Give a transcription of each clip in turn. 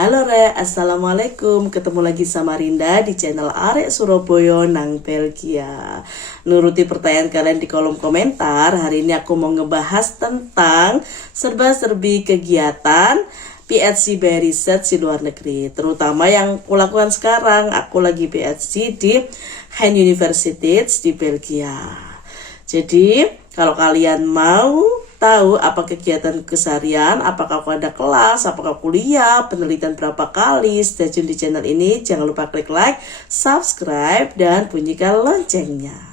Halo Re, Assalamualaikum. Ketemu lagi sama Rinda di channel Arek Surabaya nang Belgia. Nuruti pertanyaan kalian di kolom komentar. Hari ini aku mau ngebahas tentang serba-serbi kegiatan PhD by Research di luar negeri. Terutama yang aku lakukan sekarang. Aku lagi PhD di Ghent University di Belgia. Jadi kalau kalian mau tahu apa kegiatan keseharian, apakah aku ada kelas, apakah kuliah, penelitian berapa kali, stay tune di channel ini. Jangan lupa klik like, subscribe, dan bunyikan loncengnya.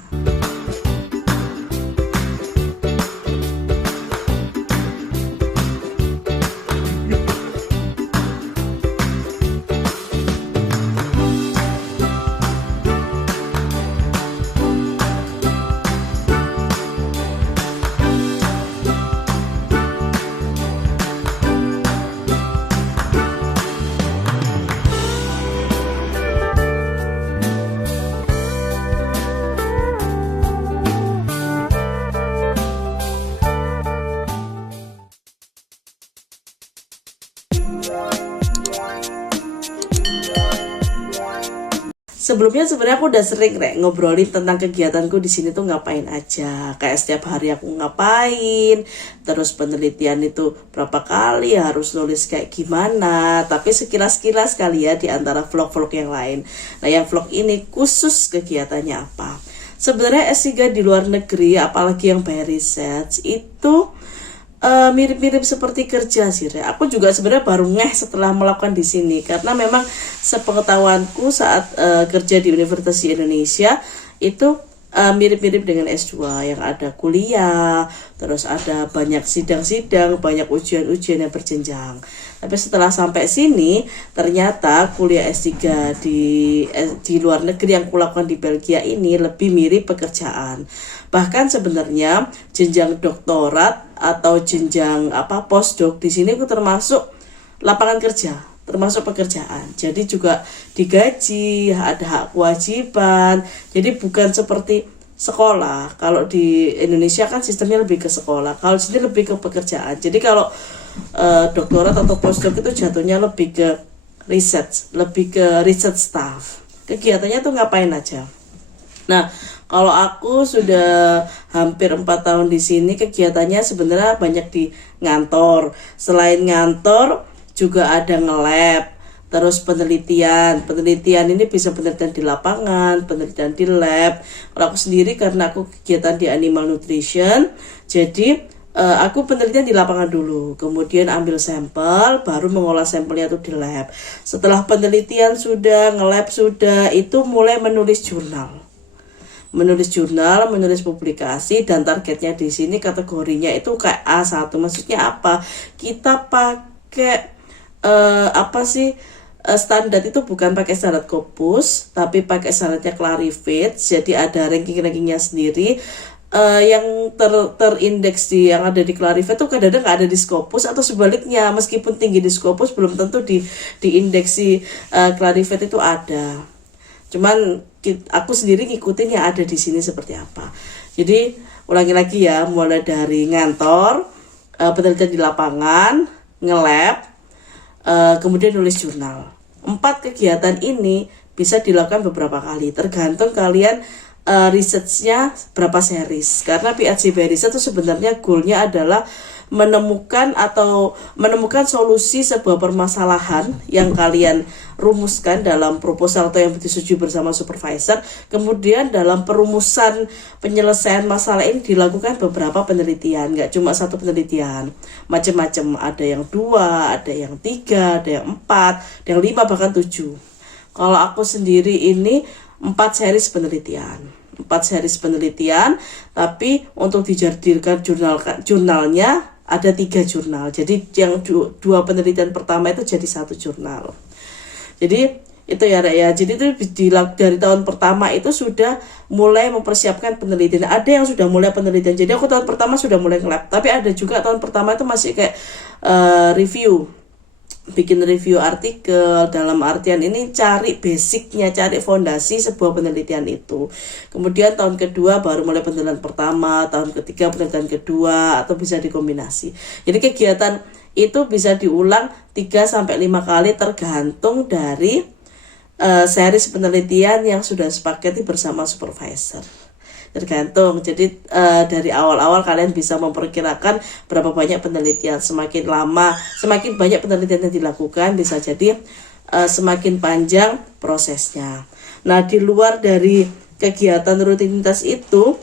Sebelumnya sebenarnya aku udah sering ngobrolin tentang kegiatanku di sini tuh ngapain aja. Kayak setiap hari aku ngapain, terus penelitian itu berapa kali, harus nulis kayak gimana. Tapi sekilas-kilas kali ya di antara vlog-vlog yang lain. Nah, yang vlog ini khusus kegiatannya apa? Sebenarnya S3 di luar negeri, apalagi yang by research, itu mirip-mirip seperti kerja sih, Re. Aku juga sebenarnya baru ngeh setelah melakukan di sini, karena memang sepengetahuanku saat kerja di Universitas Indonesia itu mirip-mirip dengan S2 yang ada kuliah, terus ada banyak sidang-sidang, banyak ujian-ujian yang berjenjang. Tapi setelah sampai sini, ternyata kuliah S3 di luar negeri yang kulakukan di Belgia ini lebih mirip pekerjaan. Bahkan sebenarnya jenjang doktorat atau jenjang postdoc di sini aku termasuk lapangan kerja, termasuk pekerjaan. Jadi juga digaji, ada hak kewajiban. Jadi bukan seperti sekolah. Kalau di Indonesia kan sistemnya lebih ke sekolah. Kalau di sini lebih ke pekerjaan. Jadi kalau doktorat atau postdoc itu jatuhnya lebih ke research, lebih ke research staff. Kegiatannya tuh ngapain aja. Nah, kalau aku sudah hampir 4 tahun di sini, kegiatannya sebenarnya banyak di ngantor. Selain ngantor, juga ada nge-lab, terus penelitian. Penelitian ini bisa penelitian di lapangan, penelitian di lab. Kalau aku sendiri karena aku kegiatan di animal nutrition, jadi aku penelitian di lapangan dulu, kemudian ambil sampel, baru mengolah sampelnya itu di lab. Setelah penelitian sudah, nge-lab sudah, itu mulai menulis jurnal, menulis publikasi, dan targetnya di sini kategorinya itu kayak A1. Maksudnya apa? Kita pakai standar itu bukan pakai standar Scopus, tapi pakai standarnya Clarivate. Jadi ada ranking-rankingnya sendiri. Yang terindeks yang ada di Clarivate itu kadang-kadang nggak ada di Scopus, atau sebaliknya, meskipun tinggi di Scopus belum tentu di indeksi Clarivate itu ada. Cuman aku sendiri ngikutin yang ada di sini seperti apa. Jadi ulangi lagi ya, mulai dari ngantor, penelitian di lapangan, nge-lab, kemudian nulis jurnal. 4 kegiatan ini bisa dilakukan beberapa kali, tergantung kalian researchnya berapa series. Karena PhD by Research itu sebenarnya goalnya adalah menemukan solusi sebuah permasalahan yang kalian rumuskan dalam proposal atau yang disetujui bersama supervisor. Kemudian dalam perumusan penyelesaian masalah ini dilakukan beberapa penelitian, nggak cuma satu penelitian, macam-macam. Ada yang 2, ada yang 3, ada yang 4, ada yang 5, bahkan 7. Kalau aku sendiri ini 4 series penelitian, tapi untuk dijadikan jurnalnya ada 3 jurnal. Jadi yang 2 penelitian pertama itu jadi 1 jurnal. Jadi itu ya, jadi itu dari tahun pertama itu sudah mulai mempersiapkan penelitian. Ada yang sudah mulai penelitian. Jadi aku tahun pertama sudah mulai nge-lab, tapi ada juga tahun pertama itu masih kayak review. bikin review artikel, dalam artian ini cari basicnya, cari fondasi sebuah penelitian itu. Kemudian tahun kedua baru mulai penelitian pertama, tahun ketiga penelitian kedua, atau bisa dikombinasi. Jadi kegiatan itu bisa diulang 3-5 kali tergantung dari series penelitian yang sudah sepakati bersama supervisor. Tergantung. Jadi dari awal-awal kalian bisa memperkirakan berapa banyak penelitian. Semakin lama, semakin banyak penelitian yang dilakukan, bisa jadi semakin panjang prosesnya. Nah, di luar dari kegiatan rutinitas itu,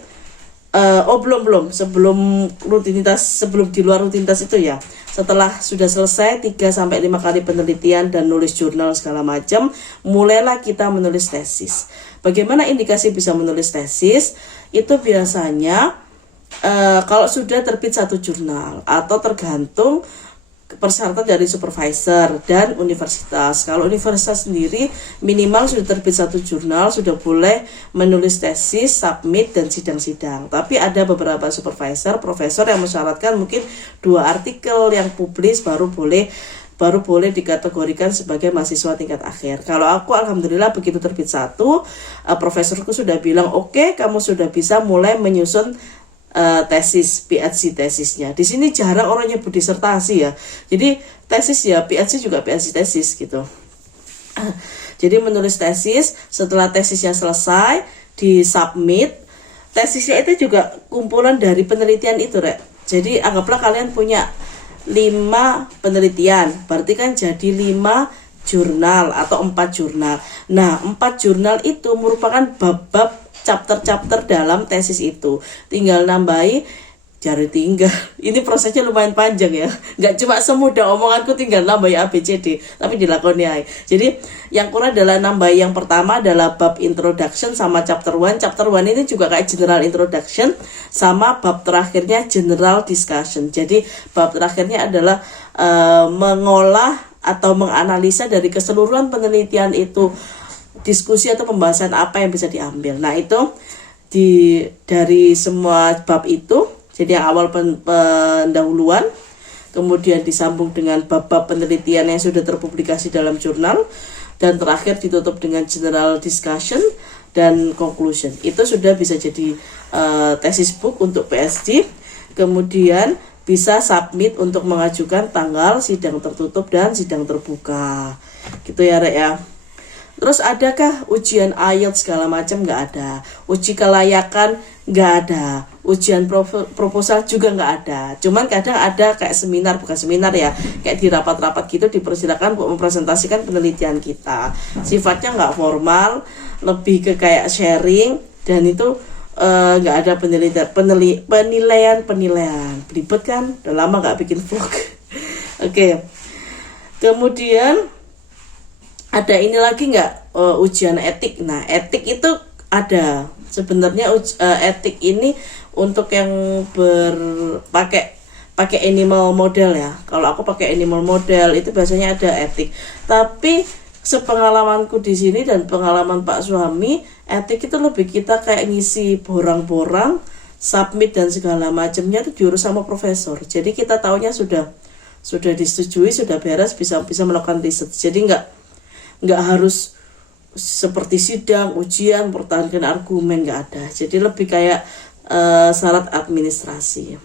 sebelum di luar rutinitas itu ya, setelah sudah selesai 3-5 kali penelitian dan nulis jurnal segala macam, mulailah kita menulis tesis. Bagaimana indikasi bisa menulis tesis? Itu biasanya kalau sudah terbit satu jurnal, atau tergantung persyaratan dari supervisor dan universitas. Kalau universitas sendiri minimal sudah terbit satu jurnal, sudah boleh menulis tesis, submit, dan sidang-sidang. Tapi ada beberapa supervisor, profesor yang mensyaratkan mungkin 2 artikel yang publis baru boleh dikategorikan sebagai mahasiswa tingkat akhir. Kalau aku alhamdulillah begitu terbit satu, profesorku sudah bilang oke, kamu sudah bisa mulai menyusun tesis, PhD tesisnya. Di sini jarang orang nyebut disertasi ya. Jadi tesis ya, PhD juga PhD tesis gitu. Jadi menulis tesis, setelah tesisnya selesai, disubmit. Tesisnya itu juga kumpulan dari penelitian itu, Rek. Jadi anggaplah kalian punya 5 penelitian, berarti kan jadi 5 jurnal atau 4 jurnal. Nah, 4 jurnal itu merupakan bab-bab chapter-chapter dalam tesis itu. Tinggal nambahi jari tinggal. Ini prosesnya lumayan panjang ya. Nggak cuma semudah omonganku tinggal nambahi ABCD, tapi dilakoni aja. Jadi yang kurang adalah nambahi yang pertama adalah bab introduction sama chapter 1. Chapter 1 ini juga kayak general introduction, sama bab terakhirnya general discussion. Jadi bab terakhirnya adalah mengolah atau menganalisa dari keseluruhan penelitian itu, diskusi atau pembahasan apa yang bisa diambil. Nah, itu dari semua bab itu, jadi yang awal pendahuluan, kemudian disambung dengan bab-bab penelitian yang sudah terpublikasi dalam jurnal, dan terakhir ditutup dengan general discussion dan conclusion. Itu sudah bisa jadi tesis book untuk PhD. Kemudian bisa submit untuk mengajukan tanggal sidang tertutup dan sidang terbuka. Gitu ya, Rek ya. Terus adakah ujian IELTS segala macam? Nggak ada. Uji kelayakan? Nggak ada. Ujian proposal juga nggak ada. Cuman kadang ada kayak seminar, bukan seminar ya, kayak di rapat-rapat gitu dipersilakan untuk mempresentasikan penelitian kita. Sifatnya nggak formal, lebih ke kayak sharing, dan itu nggak ada penilaian. Belibet kan? Udah lama nggak bikin vlog. Oke. Kemudian ada ini lagi nggak, ujian etik. Nah, etik itu ada. Sebenarnya etik ini untuk yang pakai animal model ya. Kalau aku pakai animal model itu biasanya ada etik. Tapi sepengalamanku di sini dan pengalaman Pak suami, etik itu lebih kita kayak ngisi borang-borang, submit dan segala macamnya itu diurus sama profesor. Jadi kita taunya sudah disetujui, sudah beres, bisa melakukan riset. Jadi nggak harus seperti sidang, ujian, pertahankan argumen, nggak ada. Jadi lebih kayak syarat administrasi.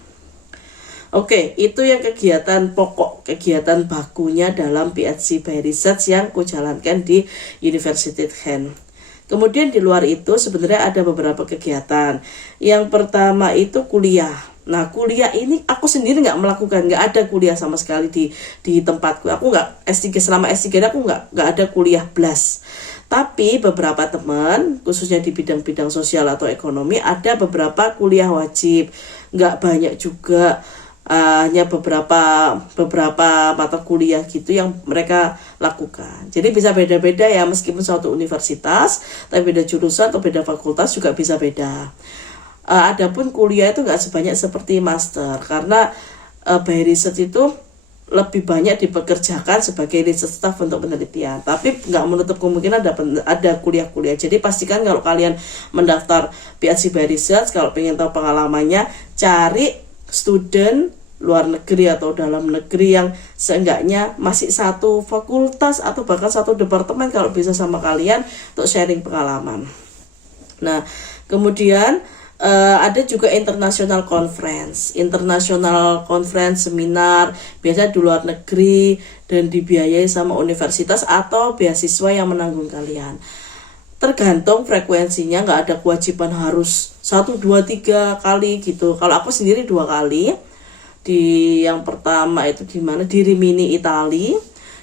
Oke, itu yang kegiatan pokok, kegiatan bakunya dalam PhD by Research yang kujalankan di University Kent. Kemudian di luar itu sebenarnya ada beberapa kegiatan. Yang pertama itu kuliah. Nah, kuliah ini aku sendiri nggak melakukan, nggak ada kuliah sama sekali di tempatku. Aku nggak S3, selama S3 aku nggak ada kuliah BLAS. Tapi beberapa teman, khususnya di bidang-bidang sosial atau ekonomi, ada beberapa kuliah wajib. Nggak banyak juga, hanya beberapa mata kuliah gitu yang mereka lakukan. Jadi bisa beda-beda ya, meskipun suatu universitas, tapi beda jurusan atau beda fakultas juga bisa beda. Adapun kuliah itu nggak sebanyak seperti master, karena by research itu lebih banyak dipekerjakan sebagai research staff untuk penelitian. Tapi nggak menutup kemungkinan ada kuliah-kuliah. Jadi pastikan kalau kalian mendaftar PhD by research, kalau pengen tahu pengalamannya, cari student luar negeri atau dalam negeri yang seenggaknya masih satu fakultas atau bahkan satu departemen kalau bisa sama kalian, untuk sharing pengalaman. Nah, kemudian Ada juga international conference seminar, biasa di luar negeri dan dibiayai sama universitas atau beasiswa yang menanggung kalian. Tergantung frekuensinya, nggak ada kewajiban harus 1, 2, 3 kali gitu. Kalau aku sendiri 2 kali. Di yang pertama itu di mana, di Rimini, Itali.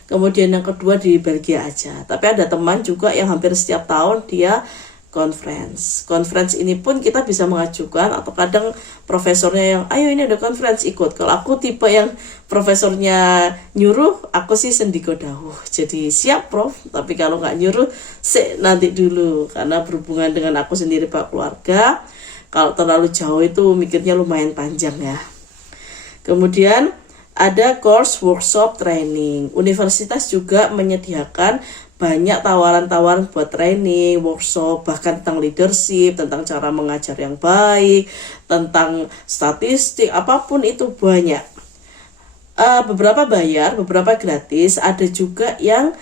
Kemudian yang kedua di Belgia aja. Tapi ada teman juga yang hampir setiap tahun dia conference ini pun kita bisa mengajukan, atau kadang profesornya yang ayo ini ada conference ikut. Kalau aku tipe yang profesornya nyuruh, aku sih sendiko dawuh, jadi siap prof, tapi kalau nggak nyuruh nanti dulu, karena berhubungan dengan aku sendiri pak keluarga, kalau terlalu jauh itu mikirnya lumayan panjang ya. Kemudian ada course, workshop, training. Universitas juga menyediakan banyak tawaran-tawaran buat training, workshop, bahkan tentang leadership, tentang cara mengajar yang baik, tentang statistik, apapun itu banyak. Beberapa bayar, beberapa gratis, ada juga yang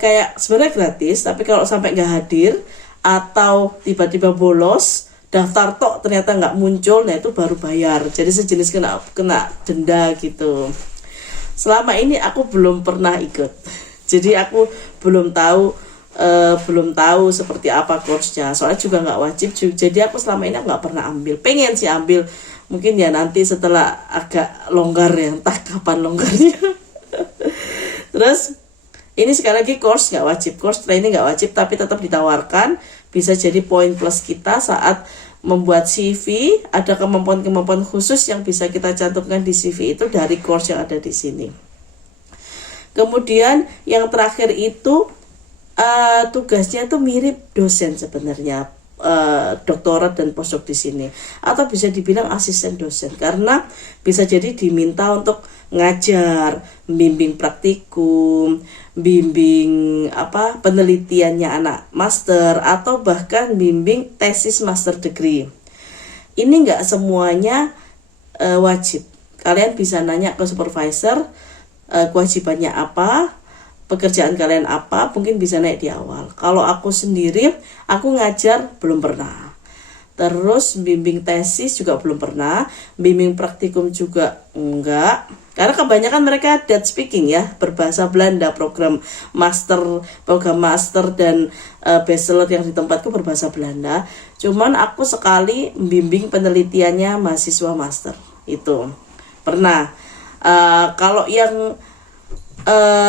kayak sebenarnya gratis, tapi kalau sampai nggak hadir atau tiba-tiba bolos, daftar tok ternyata nggak muncul, nah itu baru bayar. Jadi sejenis kena denda gitu. Selama ini aku belum pernah ikut. Jadi aku belum tahu seperti apa course-nya. Soalnya juga nggak wajib. Jadi aku selama ini nggak pernah ambil. Pengen sih ambil. Mungkin ya nanti setelah agak longgar ya, entah kapan longgarnya. Terus ini sekali lagi course nggak wajib. Course training nggak wajib, tapi tetap ditawarkan. Bisa jadi poin plus kita saat membuat CV. Ada kemampuan-kemampuan khusus yang bisa kita cantumkan di CV itu dari course yang ada di sini. Kemudian yang terakhir itu tugasnya tuh mirip dosen sebenarnya, doktorat dan postdoc di sini, atau bisa dibilang asisten dosen, karena bisa jadi diminta untuk ngajar, bimbing praktikum, bimbing penelitiannya anak master, atau bahkan bimbing tesis master degree. Ini nggak semuanya wajib. Kalian bisa nanya ke supervisor, kewajibannya apa, pekerjaan kalian apa, mungkin bisa naik di awal. Kalau aku sendiri, aku ngajar belum pernah. Terus bimbing tesis juga belum pernah, bimbing praktikum juga enggak. Karena kebanyakan mereka Dutch speaking ya, berbahasa Belanda, program master dan bachelor yang di tempatku berbahasa Belanda. Cuman aku sekali bimbing penelitiannya mahasiswa master, itu pernah. Kalau yang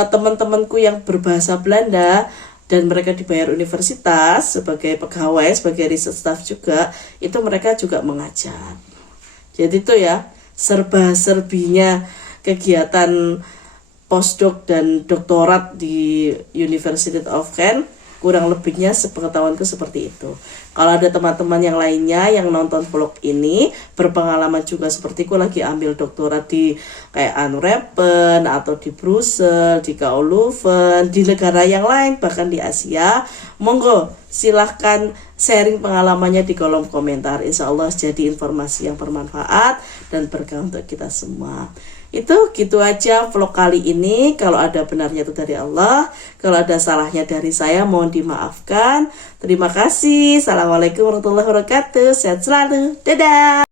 teman-temanku yang berbahasa Belanda dan mereka dibayar universitas sebagai pegawai, sebagai research staff juga, itu mereka juga mengajar. Jadi itu ya serba-serbinya kegiatan postdoc dan doktorat di University of Kent, kurang lebihnya sepengetahuanku seperti itu. Kalau ada teman-teman yang lainnya yang nonton vlog ini berpengalaman juga sepertiku, lagi ambil doktorat di kayak Antwerpen atau di Brussels, di KU Leuven, di negara yang lain, bahkan di Asia, monggo silahkan sharing pengalamannya di kolom komentar. Insya Allah jadi informasi yang bermanfaat dan berkah untuk kita semua. Itu gitu aja vlog kali ini. Kalau ada benarnya itu dari Allah, kalau ada salahnya dari saya mohon dimaafkan. Terima kasih. Assalamualaikum warahmatullahi wabarakatuh. Sehat selalu. Dadah.